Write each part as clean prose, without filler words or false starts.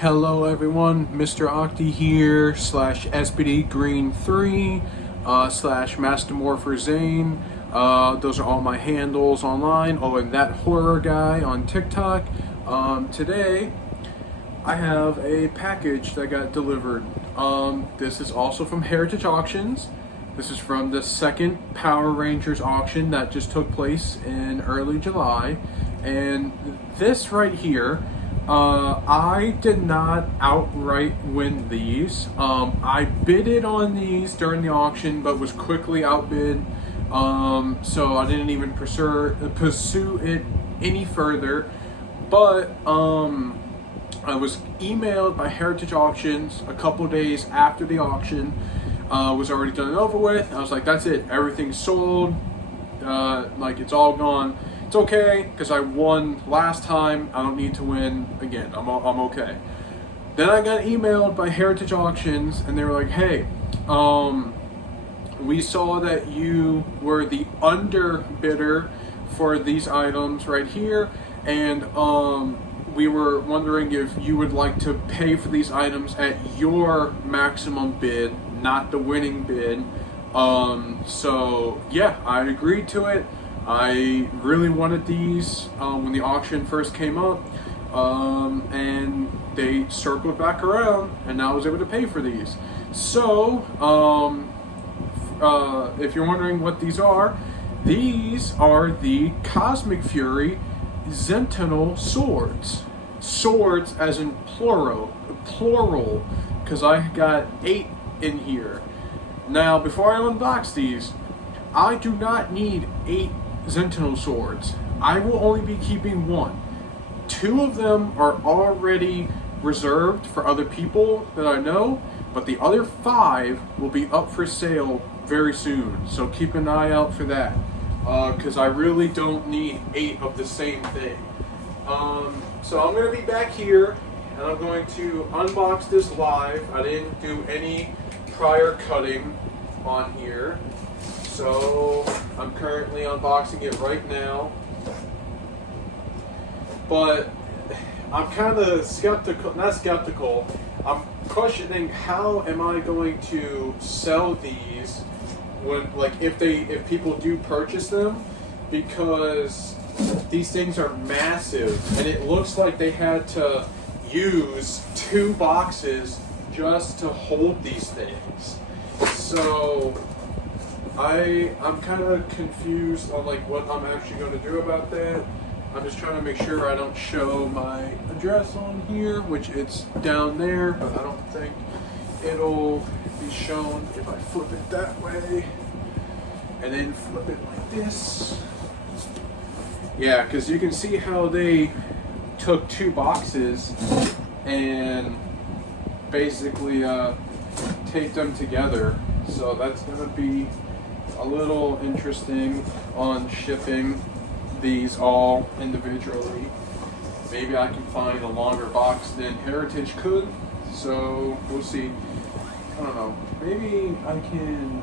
Hello everyone, Mr. Octi here, slash SPD Green 3, slash Mastermorpher Zane. Those are all my handles online. Oh, and that horror guy on TikTok. Today, I have a package that got delivered. This is also from Heritage Auctions. This is from the second Power Rangers auction that just took place in early July. And this right here, I did not outright win these. I bidded on these during the auction, but was quickly outbid. So I didn't even pursue it any further. But I was emailed by Heritage Auctions a couple days after the auction was already done and over with. I was like, that's it, everything's sold. Like, it's all gone. It's okay, because I won last time. I don't need to win again. I'm okay. Then I got emailed by Heritage Auctions, and they were like, hey, we saw that you were the underbidder for these items right here, and we were wondering if you would like to pay for these items at your maximum bid, not the winning bid. So yeah, I agreed to it. I really wanted these when the auction first came up, and they circled back around, and now I was able to pay for these. So, if you're wondering what these are the Cosmic Fury Zentinel swords. Swords as in plural, because I got 8 in here. Now, before I unbox these, I do not need 8 Zentinel swords. I will only be keeping 1. 2 of them are already reserved for other people that I know, but the other 5 will be up for sale very soon. So keep an eye out for that, because I really don't need 8 of the same thing. So I'm going to be back here, and I'm going to unbox this live. I didn't do any prior cutting on here. So I'm currently unboxing it right now, but I'm kind of skeptical, I'm questioning how am I going to sell these when, like, if people do purchase them, because these things are massive, and it looks like they had to use 2 boxes just to hold these things. So I'm kind of confused on like what I'm actually going to do about that. I'm just trying to make sure I don't show my address on here, which it's down there, but I don't think it'll be shown if I flip it that way and then flip it like this. Yeah, because you can see how they took 2 boxes and basically taped them together. So that's going to be a little interesting on shipping these all individually. Maybe I can find a longer box than Heritage could, so we'll see. I don't know, maybe I can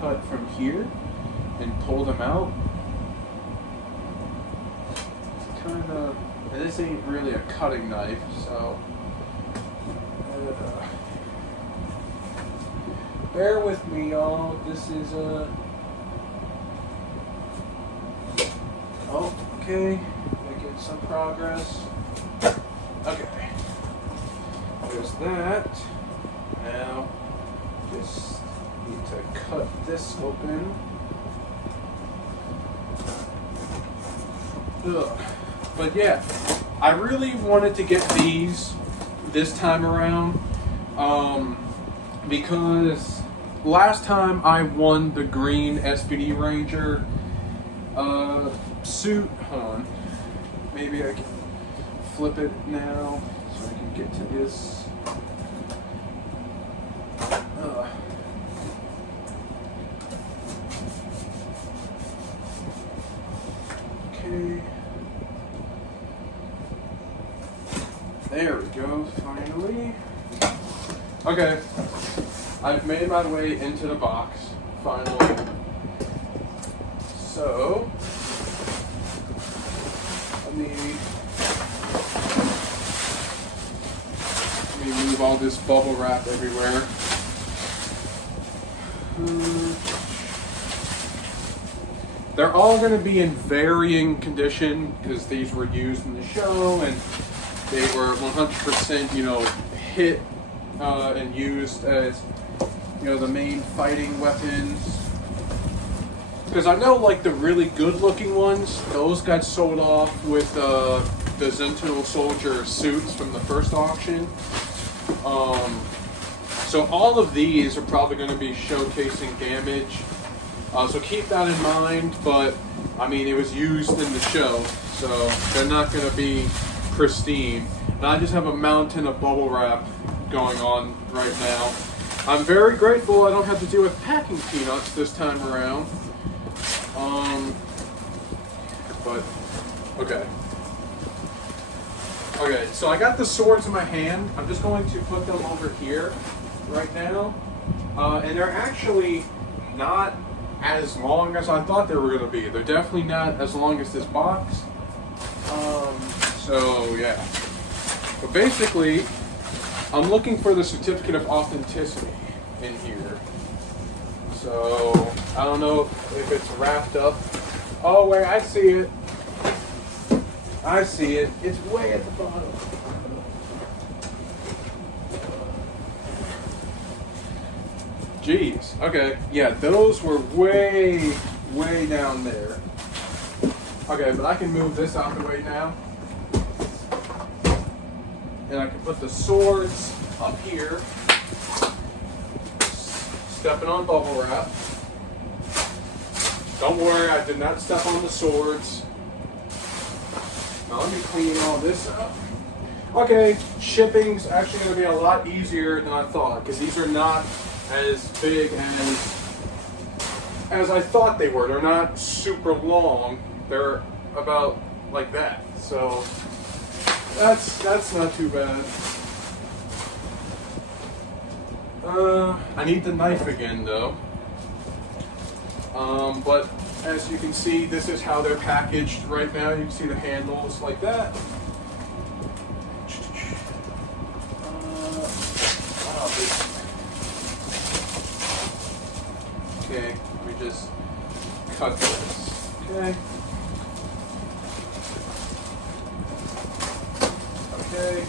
cut from here and pull them out. Kind of, and this ain't really a cutting knife, so bear with me, y'all. This is oh, okay. Making some progress. Okay. There's that. Now, just need to cut this open. Ugh. But yeah, I really wanted to get these this time around, because last time I won the green SPD Ranger suit. Hold on. Maybe I can flip it now so I can get to this. Okay. There we go, finally. Okay. I've made my way into the box, finally. So, let me me move all this bubble wrap everywhere. They're all going to be in varying condition because these were used in the show and they were 100%, hit and used as, the main fighting weapons. Because I know, like, the really good-looking ones, those got sold off with the Zentinel soldier suits from the first auction. So all of these are probably going to be showcasing damage. So keep that in mind, but, I mean, it was used in the show, so they're not going to be pristine. And I just have a mountain of bubble wrap going on right now. I'm very grateful I don't have to deal with packing peanuts this time around. But, okay. Okay, so I got the swords in my hand. I'm just going to put them over here right now. And they're actually not as long as I thought they were going to be. They're definitely not as long as this box. So, yeah. But basically, I'm looking for the certificate of authenticity in here. So, I don't know if it's wrapped up. Oh, wait, I see it. I see it. It's way at the bottom. Jeez. Okay. Yeah, those were way down there. Okay, but I can move this out the way now. And I can put the swords up here. Stepping on bubble wrap. Don't worry, I did not step on the swords. Now let me clean all this up. Okay, shipping's actually going to be a lot easier than I thought because these are not as big as I thought they were. They're not super long. They're about like that. So that's not too bad. I need the knife again though. But as you can see, this is how they're packaged right now. You can see the handles like that. Okay, let me just cut this. Okay. Okay.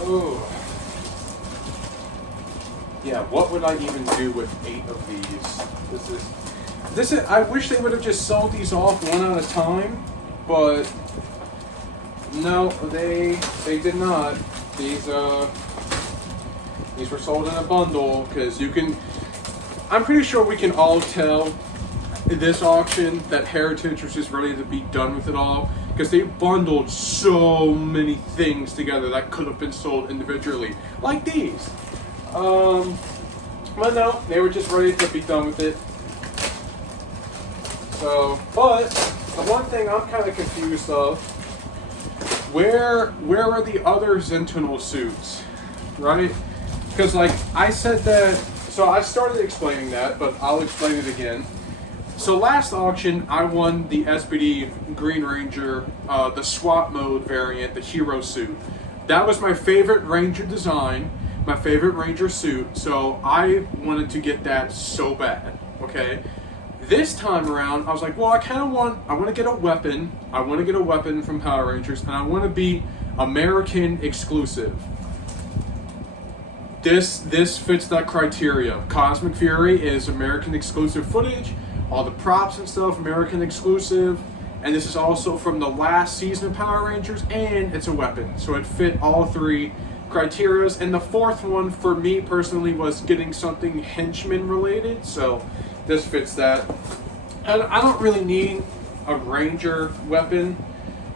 Oh. Yeah, what would I even do with 8 of these? This is. I wish they would have just sold these off one at a time, but no, they did not. These were sold in a bundle because you can. I'm pretty sure we can all tell in this auction that Heritage was just ready to be done with it all because they bundled so many things together that could have been sold individually, like these. But no, they were just ready to be done with it. So, but the one thing I'm kind of confused of, where are the other Zentinel suits, right? Because like I said that, so I started explaining that, but I'll explain it again. So last auction, I won the SPD Green Ranger, the SWAT mode variant, the hero suit. That was my favorite Ranger design. My favorite Ranger suit, so I wanted to get that so bad, okay? This time around, I was like, well, I want to get a weapon. I want to get a weapon from Power Rangers, and I want to be American exclusive. This fits that criteria. Cosmic Fury is American exclusive footage, all the props and stuff, American exclusive, and this is also from the last season of Power Rangers, and it's a weapon, so it fit all 3 criterias, and the 4th one for me personally was getting something henchman related, so this fits that. And I don't really need a Ranger weapon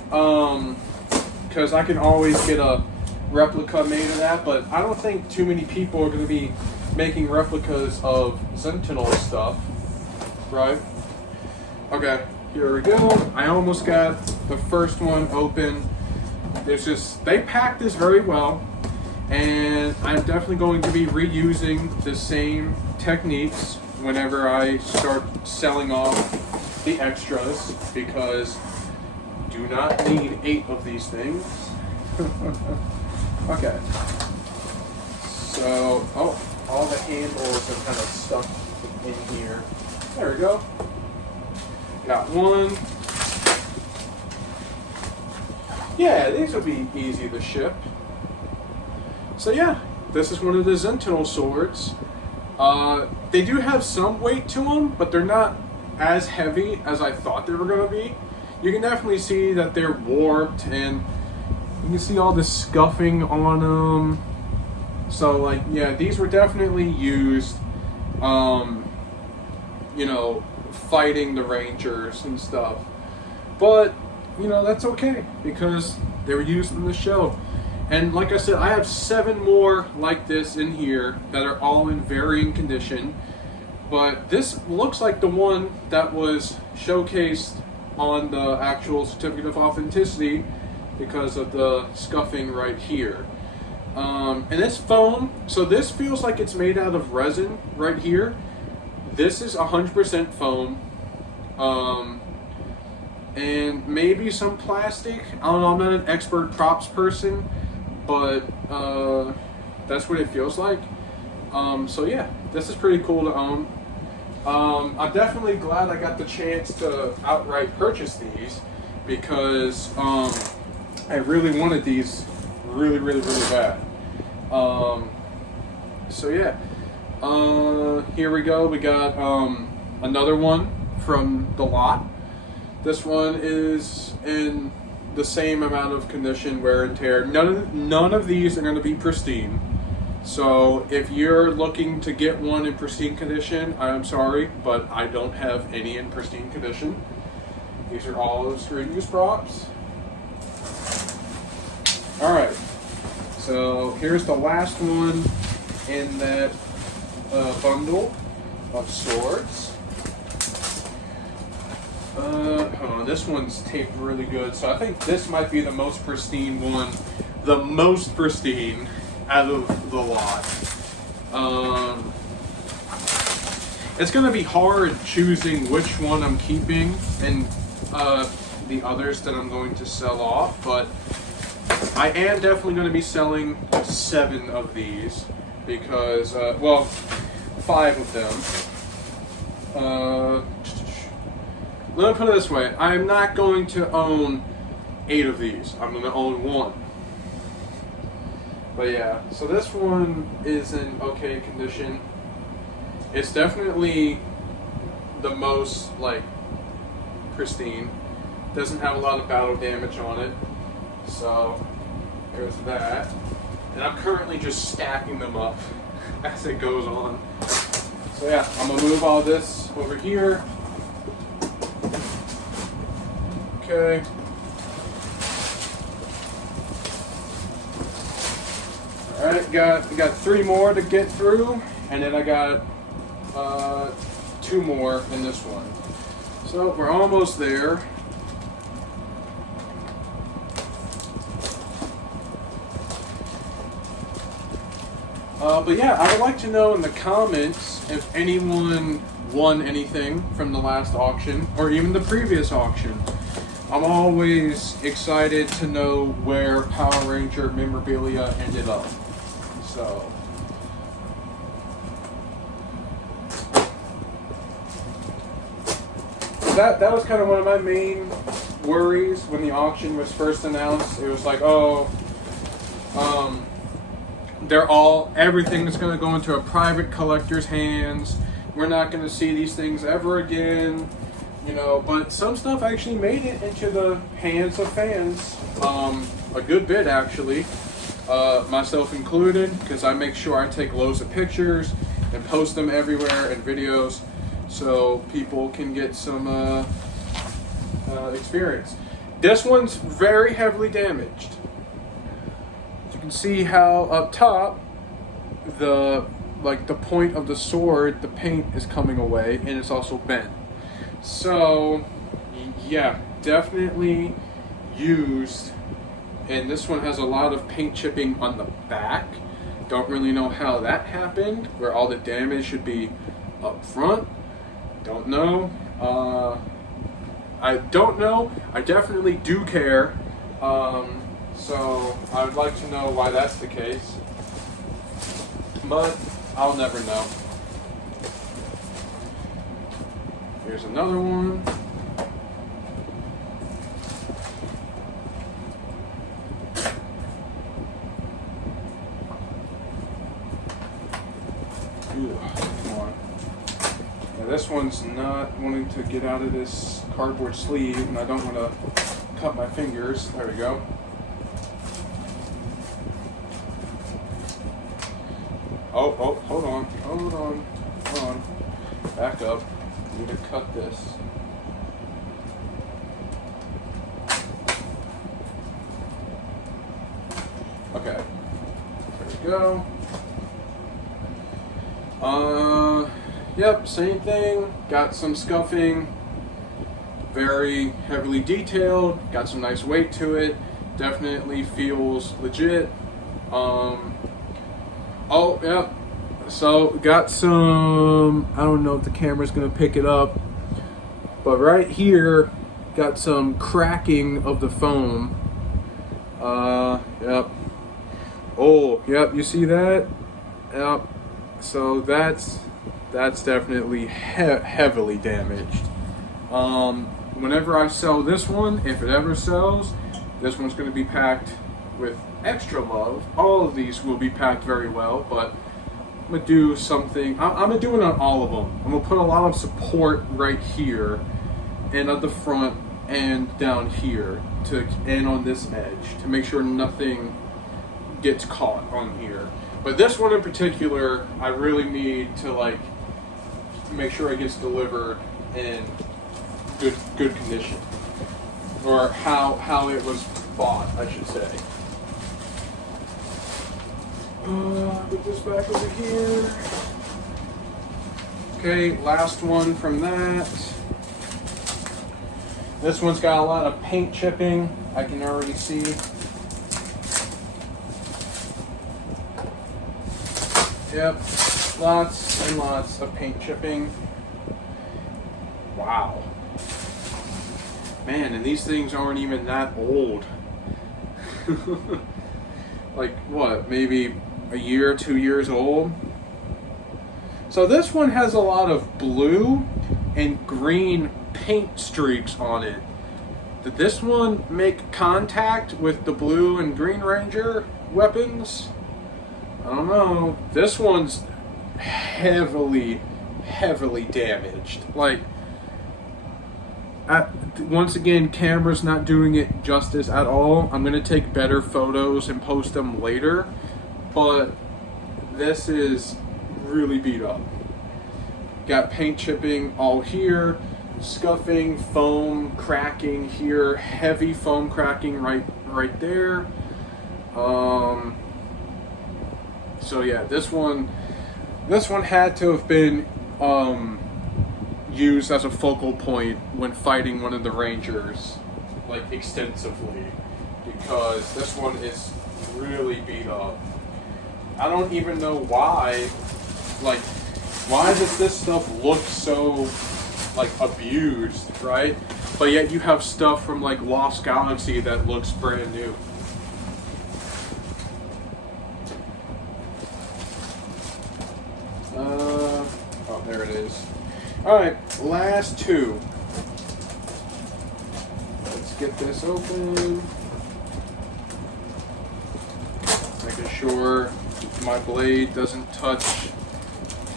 because I can always get a replica made of that, but I don't think too many people are going to be making replicas of Zentinel stuff, right? Okay, here we go. I almost got the first one open. They packed this very well. And I'm definitely going to be reusing the same techniques whenever I start selling off the extras because do not need 8 of these things. Okay. So, oh, all the handles are kind of stuck in here. There we go. Got one. Yeah, these will be easy to ship. So yeah, this is one of the Zentinel swords. They do have some weight to them, but they're not as heavy as I thought they were going to be. You can definitely see that they're warped, and you can see all the scuffing on them. So like, yeah, these were definitely used, you know, fighting the Rangers and stuff. But, you know, that's okay, because they were used in the show. And like I said, I have 7 more like this in here that are all in varying condition. But this looks like the one that was showcased on the actual certificate of authenticity because of the scuffing right here. And it's foam, so this feels like it's made out of resin right here. This is 100% foam. And maybe some plastic. I don't know, I'm not an expert props person, but that's what it feels like. So yeah, this is pretty cool to own. I'm definitely glad I got the chance to outright purchase these, because I really wanted these really bad. So yeah, here we go. We got another one from the lot. This one is in the same amount of condition, wear and tear. None of these are going to be pristine. So if you're looking to get one in pristine condition, I'm sorry, but I don't have any in pristine condition. These are all screen use props. All right, so here's the last one in that bundle of swords. Hold on, this one's taped really good, so I think this might be the most pristine one, the most pristine out of the lot. It's gonna be hard choosing which one I'm keeping and the others that I'm going to sell off, but I am definitely going to be selling 7 of these because, well, 5 of them. Let me put it this way, I'm not going to own 8 of these. I'm going to own 1. But yeah, so this one is in okay condition. It's definitely the most, like, pristine. Doesn't have a lot of battle damage on it. So, there's that. And I'm currently just stacking them up as it goes on. So yeah, I'm gonna move all this over here. Okay. Alright, got 3 more to get through, and then I got 2 more in this one. So we're almost there. But yeah, I would like to know in the comments if anyone won anything from the last auction or even the previous auction. I'm always excited to know where Power Ranger memorabilia ended up. So that was kind of one of my main worries when the auction was first announced. It was like, oh, everything is going to go into a private collector's hands. We're not going to see these things ever again, you know. But some stuff actually made it into the hands of fans, a good bit actually, myself included, because I make sure I take loads of pictures and post them everywhere and videos, so people can get some experience. This one's very heavily damaged. You can see how up top the point of the sword, the paint is coming away, and it's also bent. So yeah, definitely used. And this one has a lot of paint chipping on the back. Don't really know how that happened, where all the damage should be up front. Don't know. I don't know. I definitely do care. So I would like to know why that's the case, but I'll never know. Here's another one. Ooh, come on. Now this one's not wanting to get out of this cardboard sleeve, and I don't want to cut my fingers. There we go. Oh, hold on. Back up. I need to cut this. Okay. There we go. Yep, same thing. Got some scuffing. Very heavily detailed. Got some nice weight to it. Definitely feels legit. Oh, yep. So got some, I don't know if the camera's gonna pick it up, but right here got some cracking of the foam. Yep. Oh, yep, you see that? Yep. So that's definitely heavily damaged. Whenever I sell this one, if it ever sells, this one's going to be packed with extra love. All of these will be packed very well, but I'm going to do something. I'm going to do it on all of them. I'm going to put a lot of support right here and at the front and down here and on this edge to make sure nothing gets caught on here. But this one in particular, I really need to make sure it gets delivered in good condition, or how it was bought, I should say. Put this back over here. Okay, last one from that. This one's got a lot of paint chipping, I can already see. Yep, lots and lots of paint chipping. Wow. Man, and these things aren't even that old. Like what, maybe a year, 2 years old? So this one has a lot of blue and green paint streaks on it. Did this one make contact with the blue and green Ranger weapons? I don't know. This one's heavily damaged. Once again, camera's not doing it justice at all. I'm gonna take better photos and post them later, but this is really beat up. Got paint chipping all here, scuffing, foam cracking here, heavy foam cracking right there. So yeah, this one had to have been used as a focal point when fighting one of the Rangers, extensively, because this one is really beat up. I don't even know why. Why does this stuff look so abused, right? But yet you have stuff from Lost Galaxy that looks brand new. Oh, there it is. Alright, last two. Let's get this open. Making sure my blade doesn't touch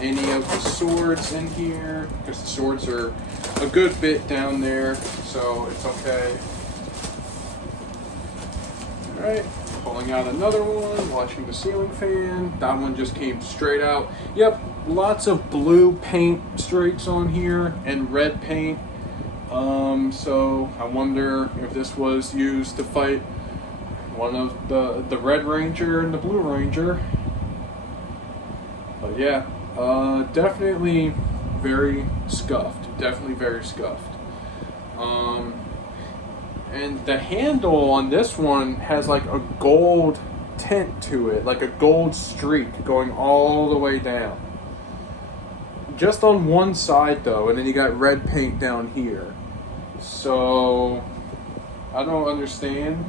any of the swords in here, because the swords are a good bit down there, so it's okay. Alright, pulling out another one, watching the ceiling fan. That one just came straight out. Yep, lots of blue paint streaks on here and red paint. So I wonder if this was used to fight one of the Red Ranger and the Blue Ranger. But yeah, definitely very scuffed. Definitely very scuffed. And the handle on this one has a gold tint to it, a gold streak going all the way down. Just on one side though, and then you got red paint down here. So I don't understand.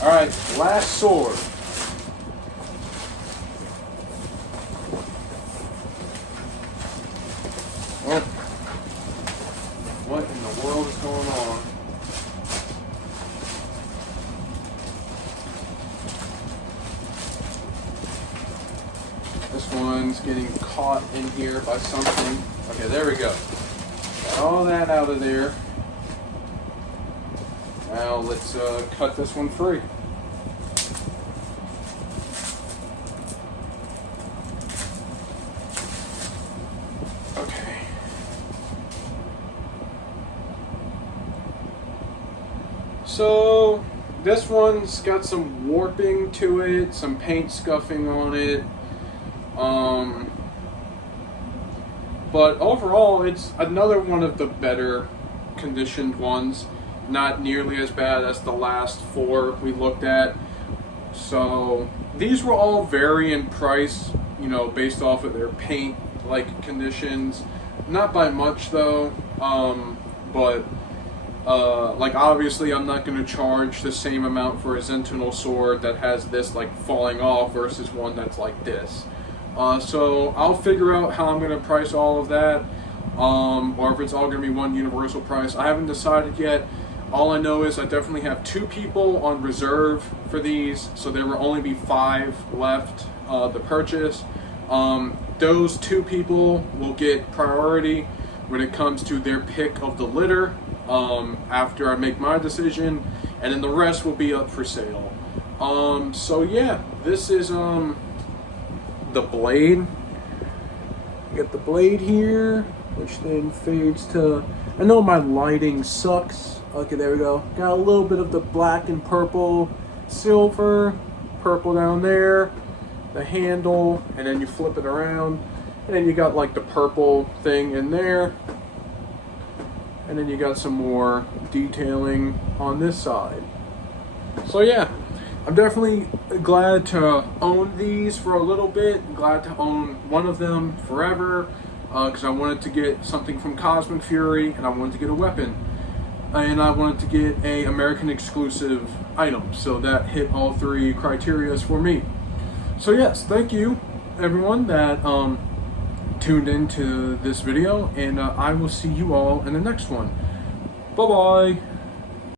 All right, last sword. Well, what in the world is going on? This one's getting caught in here by something. Okay, there we go. Got all that out of there. Now let's cut this one free. Okay. So this one's got some warping to it, some paint scuffing on it. But overall, it's another one of the better conditioned ones. Not nearly as bad as the last 4 we looked at. So these were all vary in price, you know, based off of their paint like conditions. Not by much though, but like obviously I'm not going to charge the same amount for a Zentinel sword that has this like falling off versus one that's like this. So I'll figure out how I'm going to price all of that, or if it's all going to be one universal price. I haven't decided yet. All I know is I definitely have 2 people on reserve for these, so there will only be 5 left to purchase. Those 2 people will get priority when it comes to their pick of the litter after I make my decision, and then the rest will be up for sale. So yeah, this is the blade. You got the blade here, which then fades to, I know my lighting sucks. Okay, there we go. Got a little bit of the black and purple, silver, purple down there, the handle, and then you flip it around, and then you got like the purple thing in there, and then you got some more detailing on this side. So yeah, I'm definitely glad to own these for a little bit. Glad to own one of them forever, because I wanted to get something from Cosmic Fury, and I wanted to get a weapon, and I wanted to get a American exclusive item. So that hit all 3 criterias for me. So yes, thank you everyone that tuned into this video, and I will see you all in the next one. Bye bye.